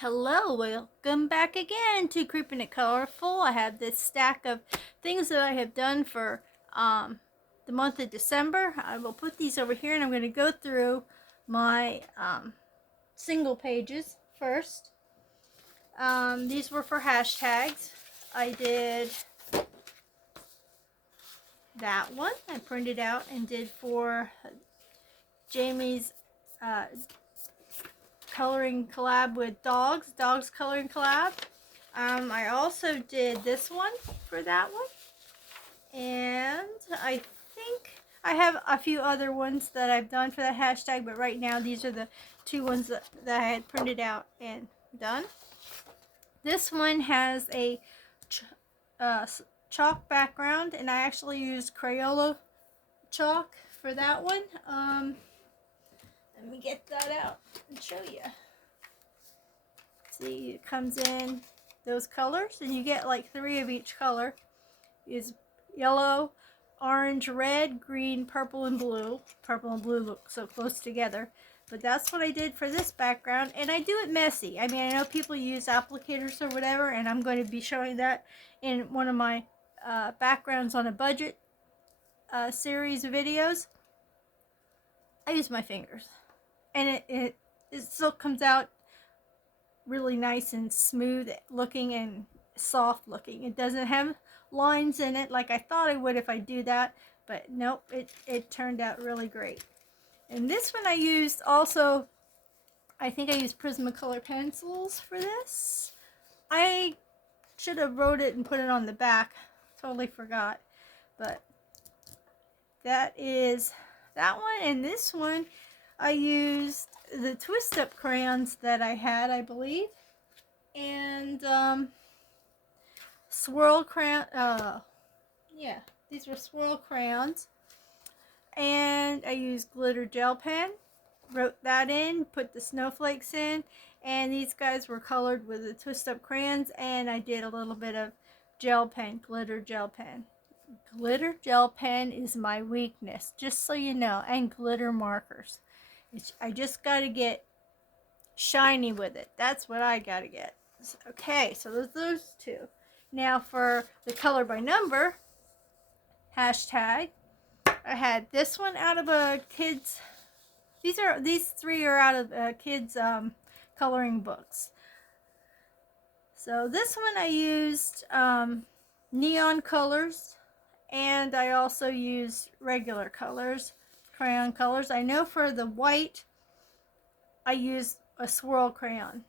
Hello, welcome back again to Creeping It Colorful. I have this stack of things that I have done for the month of December. I will put these over here and I'm going to go through my single pages first. These were for hashtags. I did that one. I printed out and did for Jamie's coloring collab with dogs coloring collab. I also did this one for that one, and I think I have a few other ones that I've done for that hashtag, but right now these are the two ones that I had printed out and done. This one has a chalk background, and I actually used Crayola chalk for that one. Let me get that out and show you. See, it comes in those colors, and you get like 3 of each color. Is yellow, orange, red, green, purple, and blue. Purple and blue look so close together. But that's what I did for this background, and I do it messy. I mean, I know people use applicators or whatever, and I'm going to be showing that in one of my backgrounds on a budget series of videos. I use my fingers, and it still comes out really nice and smooth looking and soft looking. It doesn't have lines in it like I thought it would if I do that, but nope, it turned out really great. And this one I used also, I think I used Prismacolor pencils for this. I should have wrote it and put it on the back. Totally forgot. But that is that one. And this one I used the twist up crayons that I had, I believe, and swirl crayon. Yeah, these were swirl crayons, and I used glitter gel pen. Wrote that in, put the snowflakes in, and these guys were colored with the twist up crayons, and I did a little bit of gel pen, glitter gel pen. Glitter gel pen is my weakness, just so you know, and glitter markers. I just got to get shiny with it. That's what I got to get. Okay, so those two. Now for the color by number hashtag, I had this one out of a kid's. These 3 are out of kids' coloring books. So this one I used neon colors, and I also used regular colors, crayon colors. I know for the white, I used a swirl crayon.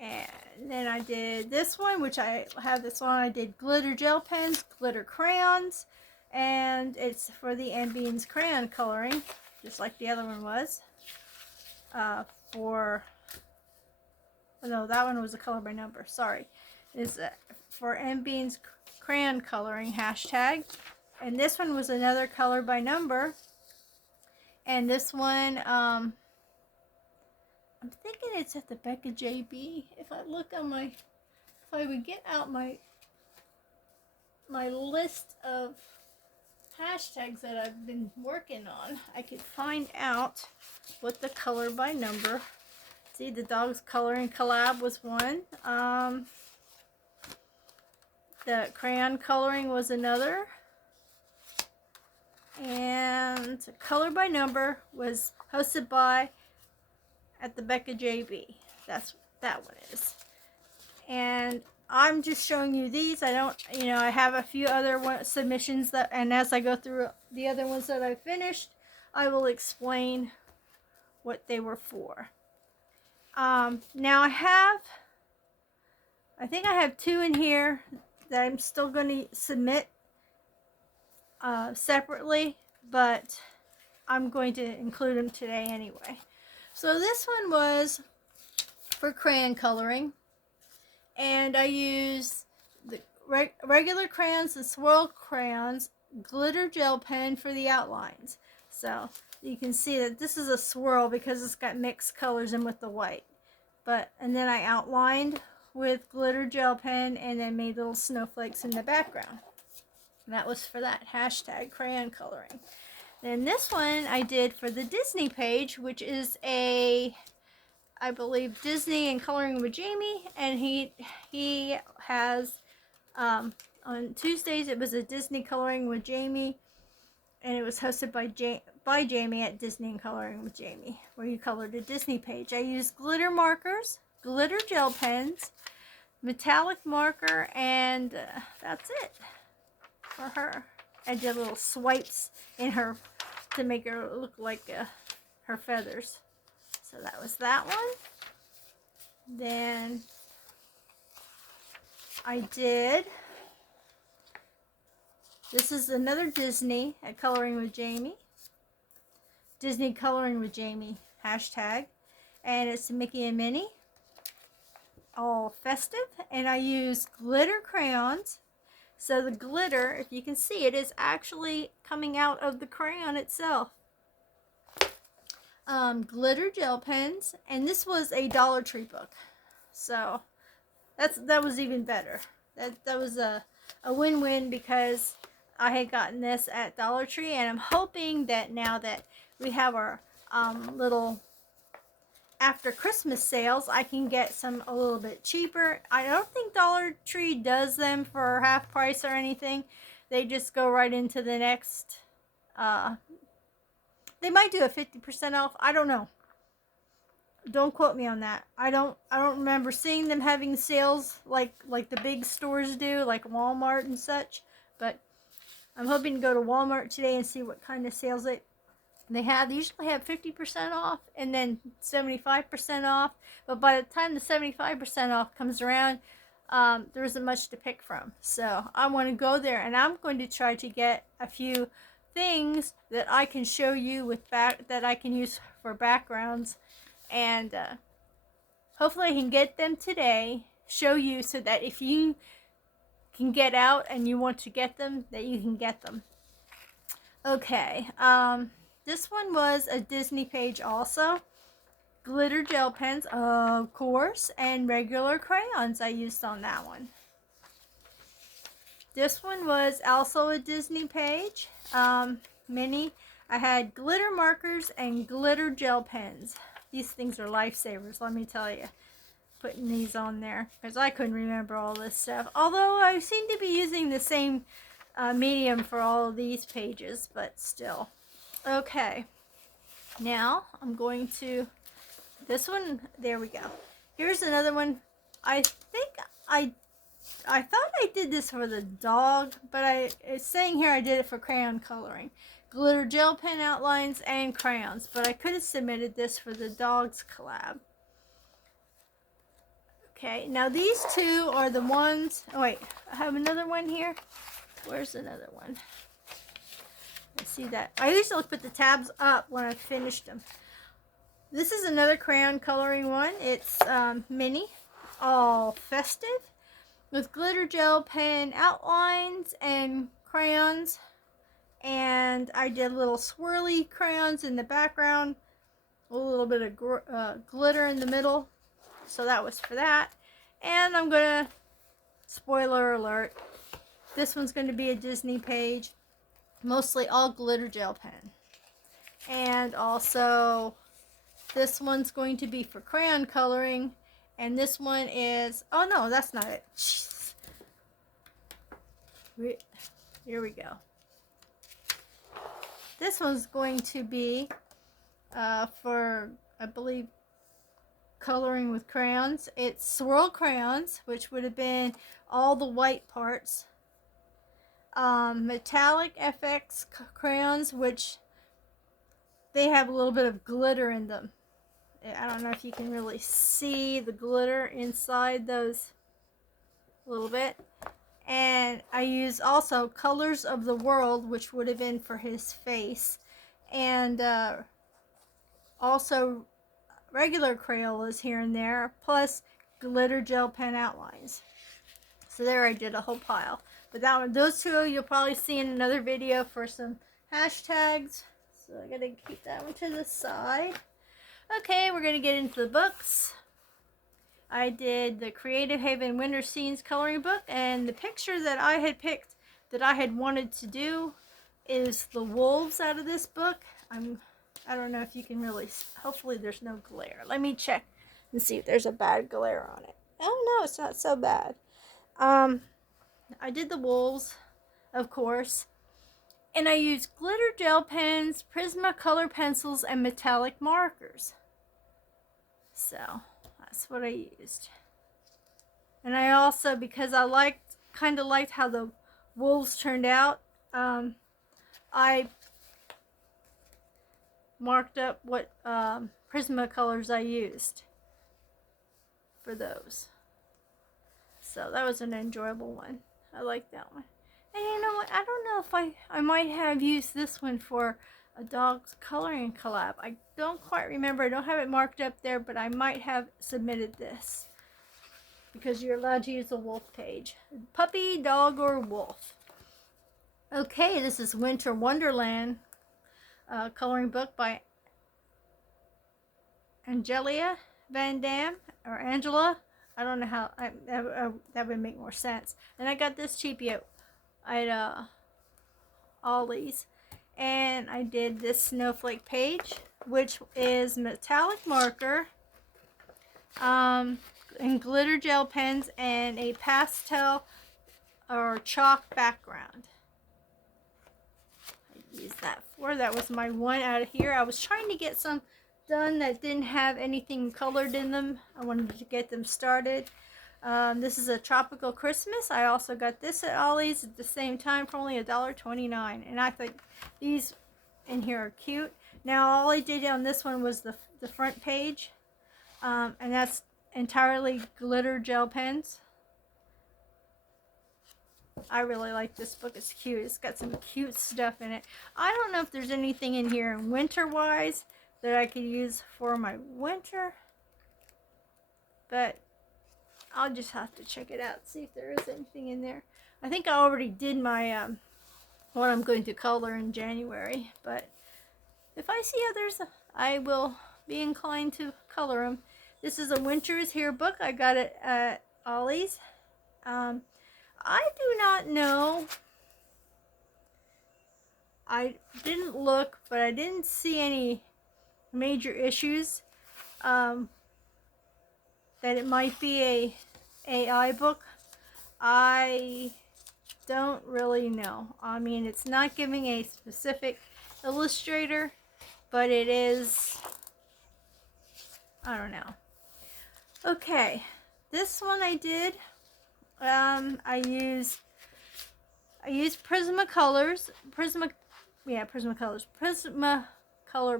And then I did this one, which I have this one. I did glitter gel pens, glitter crayons, and it's for the Beans crayon coloring, just like the other one was. No, that one was a color by number. Sorry, is for Beans crayon coloring hashtag, and this one was another color by number. And this one, I'm thinking it's at the Becca JB. If I look on if I would get out my list of hashtags that I've been working on, I could find out what the color by number. See, the dogs coloring collab was one. The crayon coloring was another. And color by number was hosted by at the Becca JB. That's that one is. And I'm just showing you these. I don't, I have a few other submissions that, and as I go through the other ones that I finished, I will explain what they were for. Now I think I have 2 in here that I'm still going to submit separately, but I'm going to include them today anyway. So this one was for crayon coloring, and I used the regular crayons, the swirl crayons, glitter gel pen for the outlines. So you can see that this is a swirl because it's got mixed colors in with the white. And then I outlined with glitter gel pen and then made little snowflakes in the background. And that was for that hashtag crayon coloring. Then this one I did for the Disney page, which is a I believe, Disney and Coloring with Jamie, and he has on Tuesdays it was a Disney Coloring with Jamie, and it was hosted by Jamie at Disney and Coloring with Jamie, where you colored a Disney page. I used glitter markers, glitter gel pens, metallic marker, and that's it for her. I did little swipes in her to make her look like her feathers. So that was that one. Then I did, this is another Disney at Coloring with Jamie. Disney Coloring with Jamie hashtag. And it's Mickey and Minnie. All festive. And I use glitter crayons. So the glitter, if you can see it, is actually coming out of the crayon itself. Glitter gel pens, and this was a Dollar Tree book, so that was even better. That was a win-win, because I had gotten this at Dollar Tree, and I'm hoping that now that we have our little after Christmas sales, I can get some a little bit cheaper. I don't think Dollar Tree does them for half price or anything. They just go right into the next they might do a 50% off. I don't know. Don't quote me on that. I don't remember seeing them having sales like the big stores do, like Walmart and such. But I'm hoping to go to Walmart today and see what kind of sales they have. They usually have 50% off and then 75% off. But by the time the 75% off comes around, there isn't much to pick from. So I want to go there, and I'm going to try to get a few things that I can show you with that I can use for backgrounds, and hopefully I can get them today, show you, so that if you can get out and you want to get them, that you can get them. Okay, this one was a Disney page also. Glitter gel pens, of course, and regular crayons I used on that one. This one was also a Disney page, mini. I had glitter markers and glitter gel pens. These things are lifesavers, let me tell you, putting these on there, because I couldn't remember all this stuff. Although I seem to be using the same medium for all of these pages, but still. Okay, now I'm going to, this one, there we go. Here's another one. I think I thought I did this for the dog, but it's saying here I did it for crayon coloring. Glitter gel pen outlines and crayons, but I could have submitted this for the dog's collab. Okay, now these two are the ones, oh wait, I have another one here. Where's another one? Let's see that. I usually put the tabs up when I finished them. This is another crayon coloring one. It's mini, all festive, with glitter gel pen outlines and crayons. And I did little swirly crayons in the background, a little bit of glitter in the middle. So that was for that. And I'm gonna, spoiler alert, this one's going to be a Disney page, mostly all glitter gel pen. And also this one's going to be for crayon coloring, and this one is, oh no, that's not it. Jeez. Here we go. This one's going to be for, I believe, coloring with crayons. It's swirl crayons, which would have been all the white parts. Metallic FX crayons, which they have a little bit of glitter in them. I don't know if you can really see the glitter inside those a little bit. And I use also Colors of the World, which would have been for his face. And also regular Crayolas here and there, plus glitter gel pen outlines. So there I did a whole pile. But that one, those two you'll probably see in another video for some hashtags. So I gotta keep that one to the side. Okay, we're gonna get into the books. I did the Creative Haven Winter Scenes coloring book, and the picture that I had picked that I had wanted to do is the wolves out of this book. I don't know if you can really, hopefully there's no glare. Let me check and see if there's a bad glare on it. Oh no, it's not so bad. I did the wolves, of course, and I used glitter gel pens, Prismacolor pencils, and metallic markers. So that's what I used. And I also, because I kind of liked how the wolves turned out, I marked up what Prismacolors I used for those. So that was an enjoyable one. I like that one. And you know what? I don't know if I might have used this one for a dog's coloring collab. I don't quite remember. I don't have it marked up there, but I might have submitted this. Because you're allowed to use the wolf page. Puppy, dog, or wolf. Okay, this is Winter Wonderland coloring book by Angelia Van Dam, or Angela. I don't know how, that would make more sense. And I got this cheapie at Ollie's. And I did this snowflake page, which is metallic marker, and glitter gel pens, and a pastel or chalk background. I used that for, that was my one out of here. I was trying to get some done that didn't have anything colored in them. I wanted to get them started. This is a tropical Christmas. I also got this at Ollie's at the same time for only $1.29, and I think these in here are cute. Now all I did on this one was the front page, and that's entirely glitter gel pens. I really like this book. It's cute. It's got some cute stuff in it. I don't know if there's anything in here in winter wise that I could use for my winter, but I'll just have to check it out, see if there is anything in there. I think I already did my what I'm going to color in January, but if I see others, I will be inclined to color them. This is a Winter is Here book. I got it at Ollie's. I do not know. I didn't look, but I didn't see any major issues. That it might be a AI book. I don't really know. I mean, it's not giving a specific illustrator, but it is, I don't know. Okay, this one I did. I used Prismacolors, Prismacolor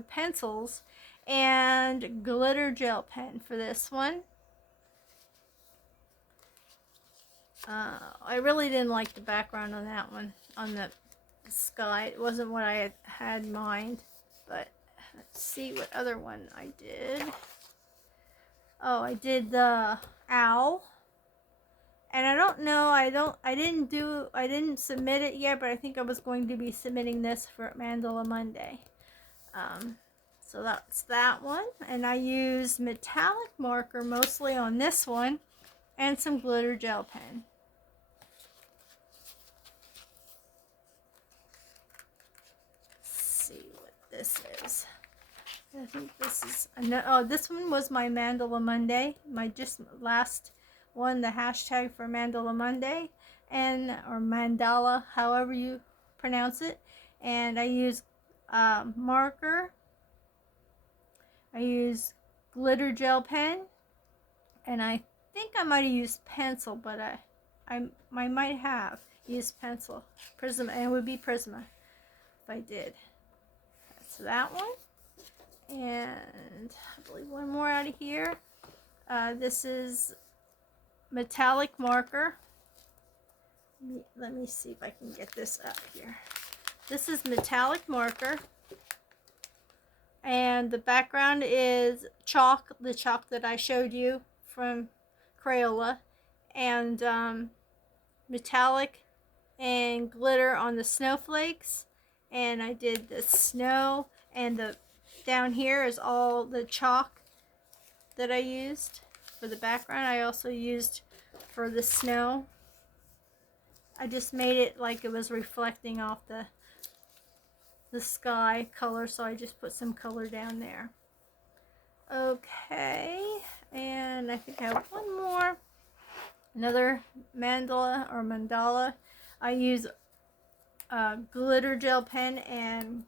pencils, and glitter gel pen for this one. I really didn't like the background on that one, on the sky. It wasn't what I had in mind, but let's see what other one I did. Oh, I did the owl. And I don't know, I didn't submit it yet, but I think I was going to be submitting this for Mandala Monday. So that's that one. And I used metallic marker mostly on this one, and some glitter gel pen. Let's see what this is. I think this is, oh, this one was my Mandala Monday, my just last one, the hashtag for Mandala Monday, and or Mandala, however you pronounce it. And I use marker, I use glitter gel pen, and I think I might have used pencil, but I might have used pencil. Prism, and it would be Prisma if I did. That's that one. And I believe one more out of here. This is metallic marker. Let me see if I can get this up here. This is metallic marker, and the background is chalk, the chalk that I showed you from Crayola, and metallic and glitter on the snowflakes. And I did the snow, and the down here is all the chalk that I used for the background. I also used for the snow. I just made it like it was reflecting off the sky color, so I just put some color down there. Okay, And I think I have one more. Another mandala. I use glitter gel pen and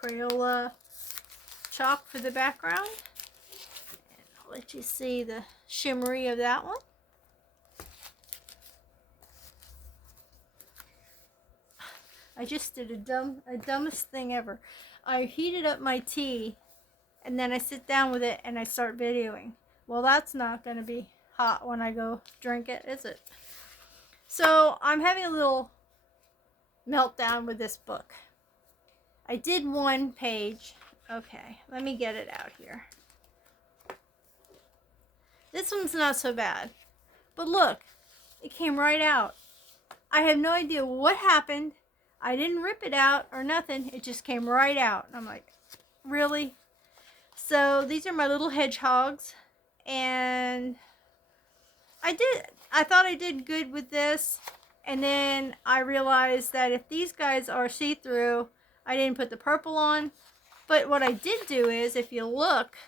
Crayola chalk for the background. And I'll let you see the shimmery of that one. I just did a dumbest thing ever. I heated up my tea and then I sit down with it and I start videoing. Well, that's not going to be hot when I go drink it, is it? So I'm having a little meltdown with this book. I did one page. Okay, let me get it out here. This one's not so bad. But look, it came right out. I have no idea what happened. I didn't rip it out or nothing. It just came right out. I'm like, really? So these are my little hedgehogs. And I thought I did good with this. And then I realized that if these guys are see-through, I didn't put the purple on. But what I did do is, if you look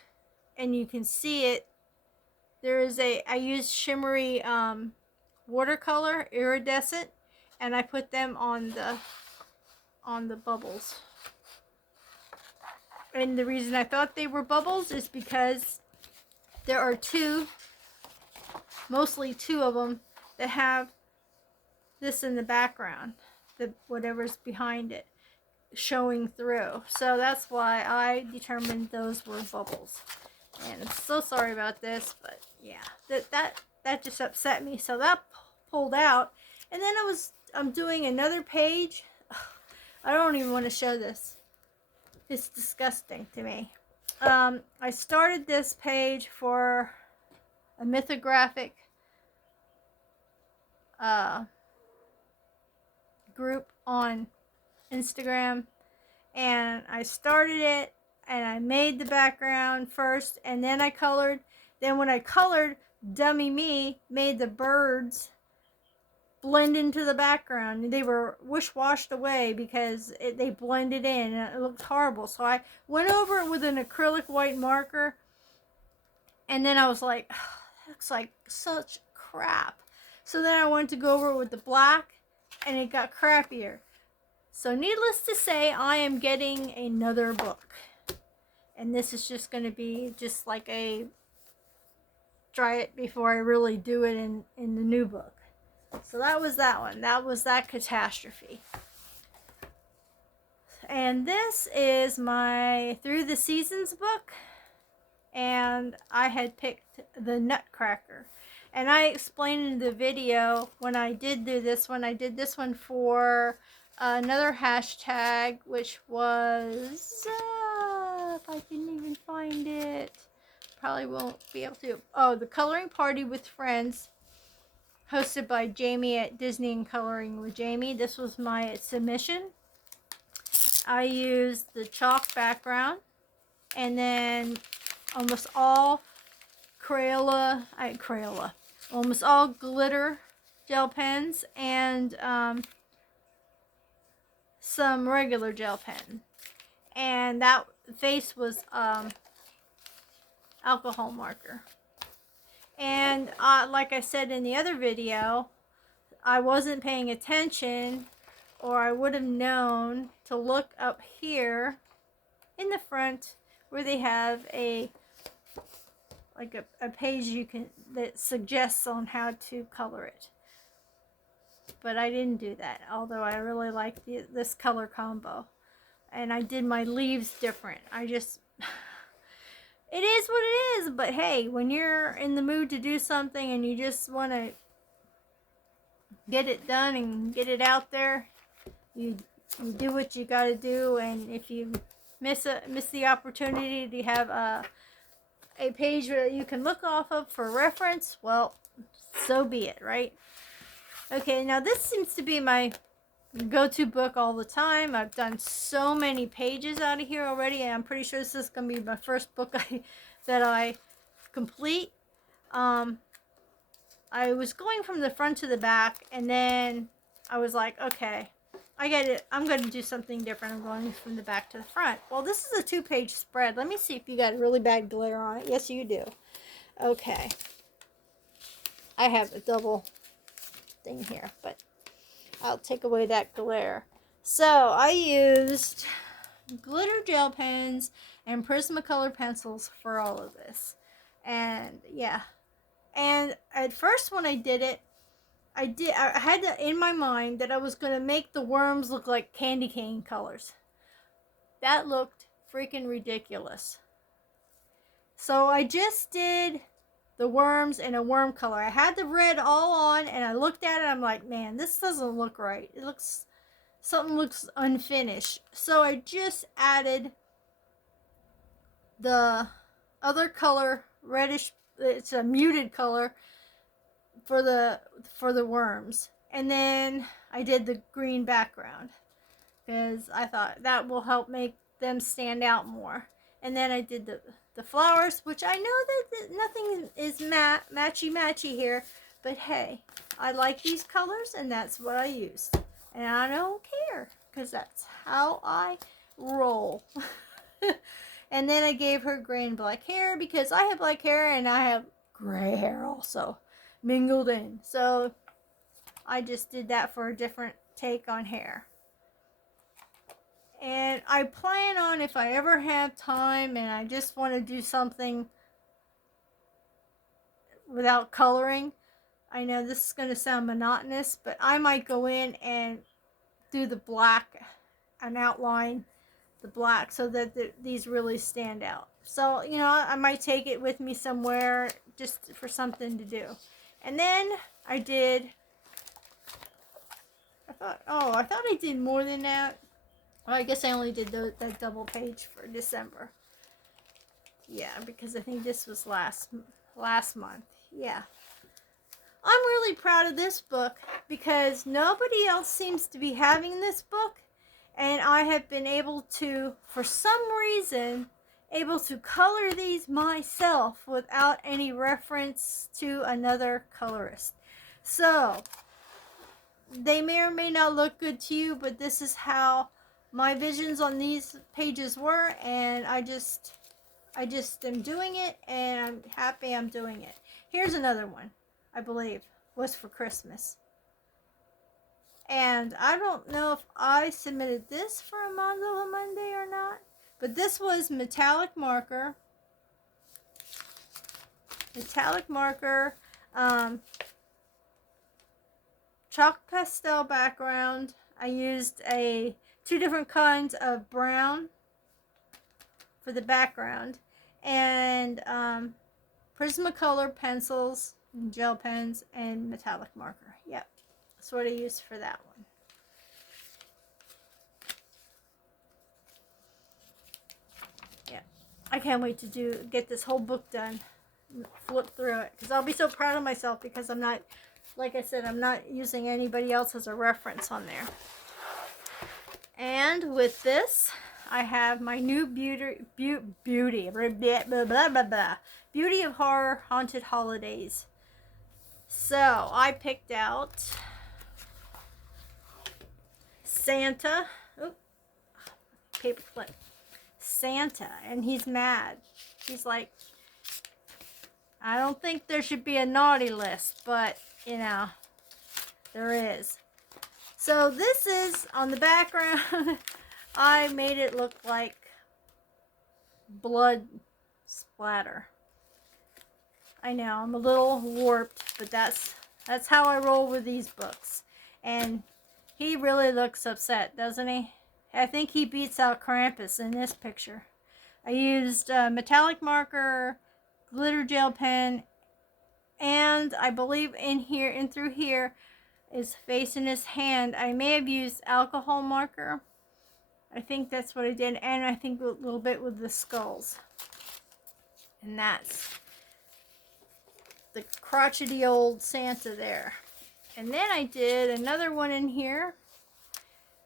and you can see it, I used shimmery watercolor, iridescent, and I put them on the bubbles. And the reason I thought they were bubbles is because there are mostly two of them that have this in the background, whatever's behind it, showing through. So that's why I determined those were bubbles. And I'm so sorry about this, but yeah, that just upset me. So that pulled out. And then I'm doing another page. I don't even want to show this. It's disgusting to me. I started this page for a mythographic group on Instagram, and I started it and I made the background first and then I colored. Then when I colored, dummy me made the birds blend into the background. They were washed away because they blended in and it looked horrible. So I went over it with an acrylic white marker, and then I was like, oh, that looks like such crap. So then I went to go over it with the black and it got crappier. So needless to say, I am getting another book. And this is just going to be just like try it before I really do it in the new book. So that was that one. That was that catastrophe. And this is my Through the Seasons book. And I had picked the Nutcracker. And I explained in the video when I did do this one, I did this one for another hashtag, which was, if I can even find it, probably won't be able to. Oh, the Coloring Party with Friends, hosted by Jamie at Disney and Coloring with Jamie. This was my submission. I used the chalk background, and then almost all almost all glitter gel pens, and some regular gel pen. And that face was alcohol marker. And like I said in the other video, I wasn't paying attention, or I would have known to look up here in the front where they have a page that suggests on how to color it. But I didn't do that, although I really like this color combo. And I did my leaves different. It is what it is, but hey, when you're in the mood to do something and you just want to get it done and get it out there, you do what you got to do. And if you miss the opportunity to have a page that you can look off of for reference, well, so be it, right? Okay, now this seems to be my go-to book all the time. I've done so many pages out of here already, and I'm pretty sure this is going to be my first book that I complete. I was going from the front to the back, and then I was like, okay, I get it. I'm going to do something different. I'm going from the back to the front. Well, this is a 2-page spread. Let me see if you got really bad glare on it. Yes, you do. Okay. I have a double thing here, but I'll take away that glare. So I used glitter gel pens and Prismacolor pencils for all of this. And yeah. And at first when I did it, I had in my mind that I was going to make the worms look like candy cane colors. That looked freaking ridiculous. So I just did the worms in a worm color. I had the red all on and I looked at it, I'm like, man, this doesn't look right. Something looks unfinished. So I just added the other color, reddish, it's a muted color for the worms. And then I did the green background because I thought that will help make them stand out more. And then I did the flowers, which I know that nothing is matchy here, but hey, I like these colors and that's what I used. And I don't care because that's how I roll. And then I gave her gray and black hair because I have black hair and I have gray hair also mingled in. So I just did that for a different take on hair. And I plan on, if I ever have time and I just want to do something without coloring, I know this is going to sound monotonous, but I might go in and do the black and outline the black so that these really stand out. So, you know, I might take it with me somewhere just for something to do. And then I did, I thought I did more than that. Well, I guess I only did that double page for December. Yeah, because I think this was last month. Yeah. I'm really proud of this book because nobody else seems to be having this book. And I have been able to, for some reason, able to color these myself without any reference to another colorist. So, they may or may not look good to you, but this is how my visions on these pages were, and I just am doing it, and I'm happy I'm doing it. Here's another one, I believe, was for Christmas. And I don't know if I submitted this for a Mandala Monday or not, but this was metallic marker, chalk pastel background. I used two different kinds of brown for the background, and Prismacolor pencils, gel pens, and metallic marker. Yep, that's what I used for that one. Yeah, I can't wait to get this whole book done, flip through it, because I'll be so proud of myself because I'm not, like I said, I'm not using anybody else as a reference on there. And with this, I have my new Beauty of Horror Haunted Holidays. So I picked out Santa. Oop, paperclip. Santa, and he's mad. He's like, I don't think there should be a naughty list, but you know, there is. So this is on the background. I made it look like blood splatter. I know, I'm a little warped, but that's how I roll with these books. And he really looks upset, doesn't he? I think he beats out Krampus in this picture. I used metallic marker, glitter gel pen, and I believe in through here is facing his hand. I may have used alcohol marker. I think that's what I did, and I think a little bit with the skulls. And that's the crotchety old Santa there. And then I did another one in here,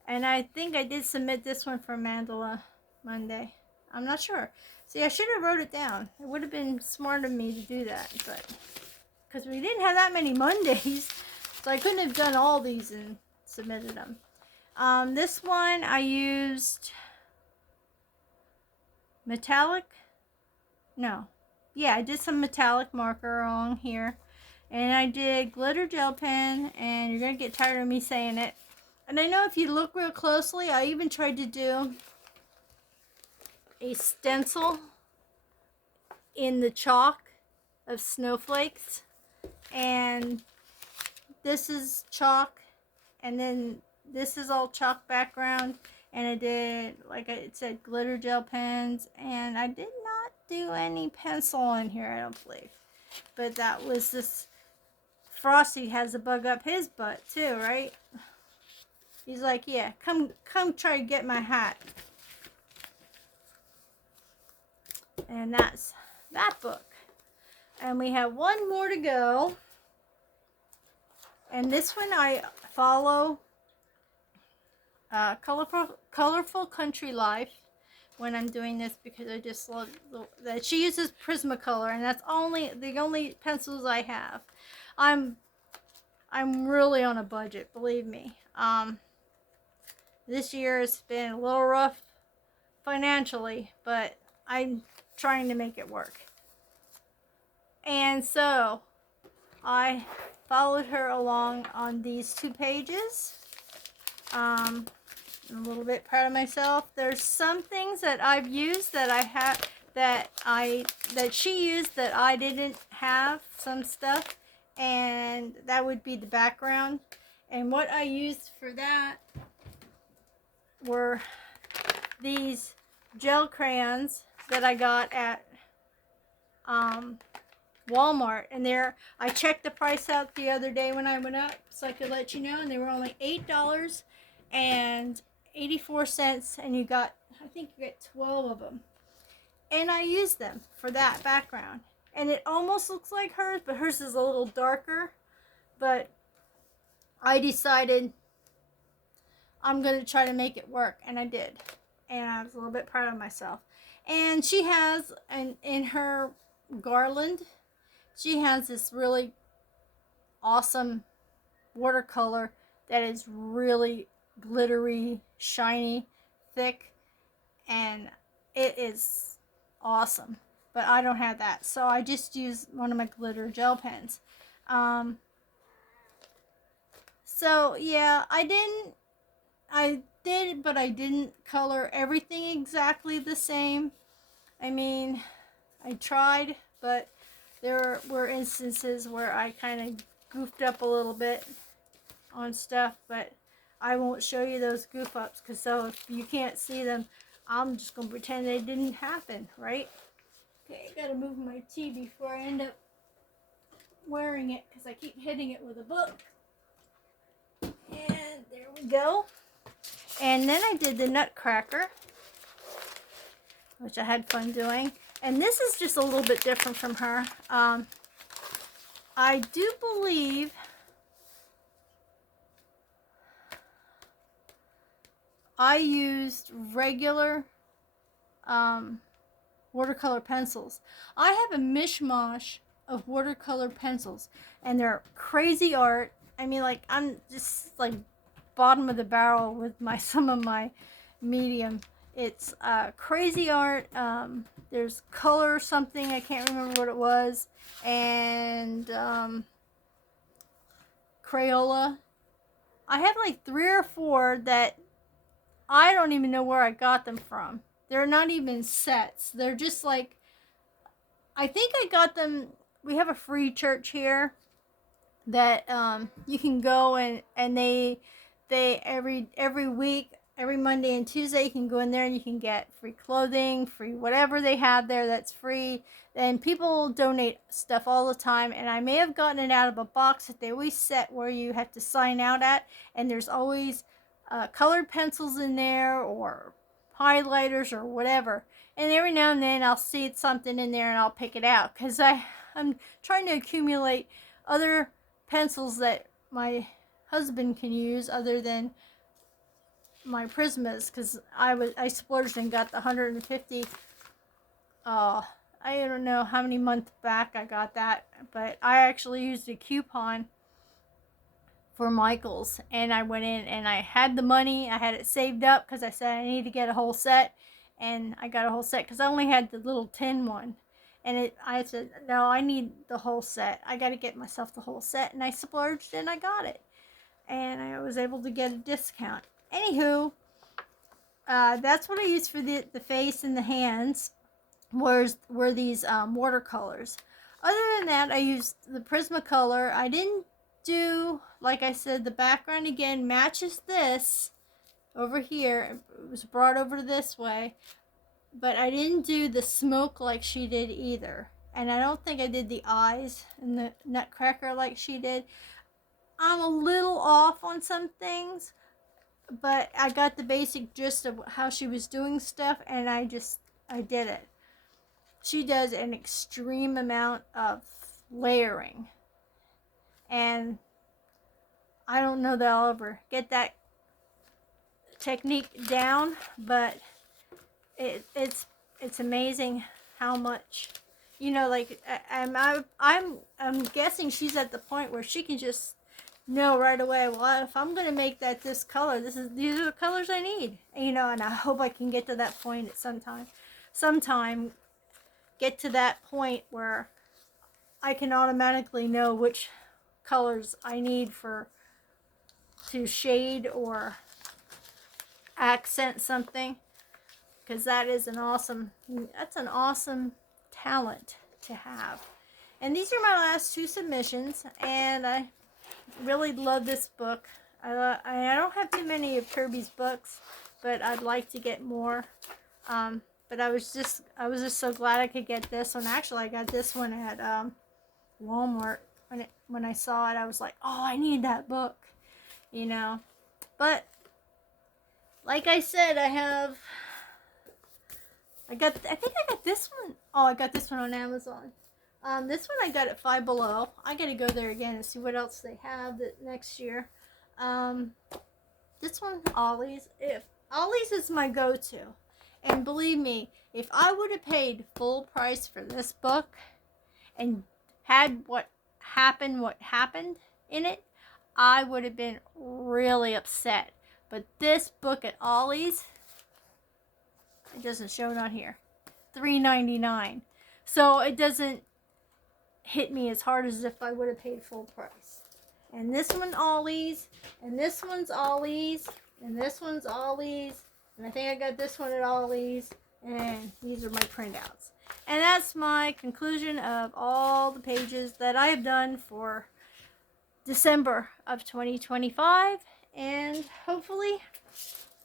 and I think I did submit this one for Mandala Monday. I'm not sure. See, I should have wrote it down. It would have been smart of me to do that, but because we didn't have that many Mondays, so I couldn't have done all these and submitted them. This one I used metallic. No, yeah, I did some metallic marker along here. And I did glitter gel pen, and you're going to get tired of me saying it. And I know if you look real closely, I even tried to do a stencil in the chalk of snowflakes. And this is chalk, and then this is all chalk background. And I did, like I said, glitter gel pens, and I did not do any pencil in here, I don't believe. But that was this. Frosty has a bug up his butt too, right? He's like, yeah, come try to get my hat. And that's that book. And we have one more to go. And this one I follow Colorful Country Life when I'm doing this, because I just love that she uses Prismacolor, and that's the only pencils I have. I'm really on a budget, believe me. This year has been a little rough financially, but I'm trying to make it work. And so I followed her along on these 2 pages. I'm a little bit proud of myself. There's some things that I've used that that she used that I didn't have, some stuff, and that would be the background. And what I used for that were these gel crayons that I got at Walmart, and I checked the price out the other day when I went up so I could let you know, and they were only $8.84, and I think you get 12 of them. And I used them for that background, and it almost looks like hers, but hers is a little darker. But I decided I'm going to try to make it work, and I did. And I was a little bit proud of myself. And she has, in her garland, she has this really awesome watercolor that is really glittery, shiny, thick, and it is awesome. But I don't have that, so I just use one of my glitter gel pens. So yeah, I did, but I didn't color everything exactly the same. I mean, I tried, but there were instances where I kind of goofed up a little bit on stuff, but I won't show you those goof ups, because so if you can't see them, I'm just going to pretend they didn't happen, right? Okay, I gotta move my tea before I end up wearing it, because I keep hitting it with a book. And there we go. And then I did the Nutcracker, which I had fun doing. And this is just a little bit different from her. I do believe I used regular watercolor pencils. I have a mishmash of watercolor pencils, and they're crazy art. I mean, like, I'm just like bottom of the barrel with some of my medium. It's crazy art. There's color something, I can't remember what it was, and Crayola. I have like 3 or 4 that I don't even know where I got them from. They're not even sets. They're just like, I think I got them. We have a free church here that you can go and they every week, every Monday and Tuesday, you can go in there and you can get free clothing, free whatever they have there that's free. And people donate stuff all the time, and I may have gotten it out of a box that they always set where you have to sign out at, and there's always colored pencils in there or highlighters or whatever. And every now and then I'll see something in there and I'll pick it out, because I'm trying to accumulate other pencils that my husband can use other than my Prismas, because I splurged and got the 150. I don't know how many months back I got that, but I actually used a coupon for Michael's, and I went in and I had the money. I had it saved up because I said I need to get a whole set, and I got a whole set because I only had the little tin one. And I said, no, I need the whole set. I got to get myself the whole set. And I splurged and I got it. And I was able to get a discount. Anywho, that's what I used for the face and the hands. Were these watercolors. Other than that, I used the Prismacolor. I didn't do, like I said, the background again matches this over here. It was brought over this way. But I didn't do the smoke like she did either. And I don't think I did the eyes and the nutcracker like she did. I'm a little off on some things, but I got the basic gist of how she was doing stuff, and I did it. She does an extreme amount of layering, and I don't know that I'll ever get that technique down, but it's amazing how much, like I'm guessing she's at the point where she can just know right away, well, if I'm gonna make that this color, these are the colors I need, and I hope I can get to that point at sometime get to that point where I can automatically know which colors I need to shade or accent something, because that's an awesome talent to have. And these are my last 2 submissions, and I really love this book. I don't have too many of Kirby's books, but I'd like to get more. But I was just so glad I could get this one. Actually, I got this one at Walmart. When I saw it, I was like, oh, I need that book, But like I said, I think I got this one. Oh, I got this one on Amazon. This one I got at Five Below. I gotta go there again and see what else they have next year. This one, Ollie's. If Ollie's is my go-to, and believe me, if I would have paid full price for this book and had what happened in it, I would have been really upset. But this book at Ollie's, it doesn't show it on here, $3.99. So it doesn't hit me as hard as if I would have paid full price. And this one Ollie's, and this one's Ollie's, and this one's Ollie's, and I think I got this one at Ollie's, and these are my printouts. And that's my conclusion of all the pages that I have done for December of 2025, and hopefully,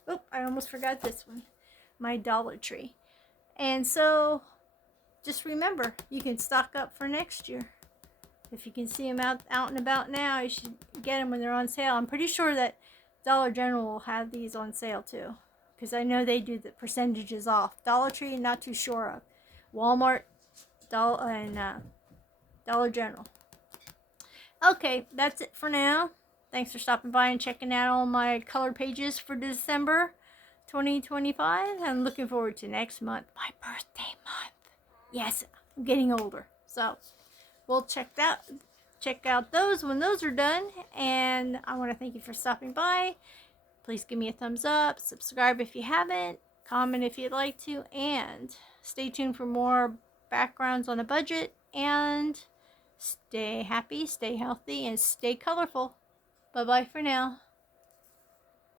oh, I almost forgot this one, my Dollar Tree. And so, just remember, you can stock up for next year. If you can see them out and about now, you should get them when they're on sale. I'm pretty sure that Dollar General will have these on sale too, because I know they do the percentages off. Dollar Tree, not too sure of. Walmart, Dollar General. Okay, that's it for now. Thanks for stopping by and checking out all my color pages for December 2025. I'm looking forward to next month, my birthday month. Yes, I'm getting older, so we'll check out those when those are done. And I want to thank you for stopping by. Please give me a thumbs up, subscribe if you haven't, comment if you'd like to, and stay tuned for more backgrounds on a budget. And stay happy, stay healthy, and stay colorful. Bye bye for now.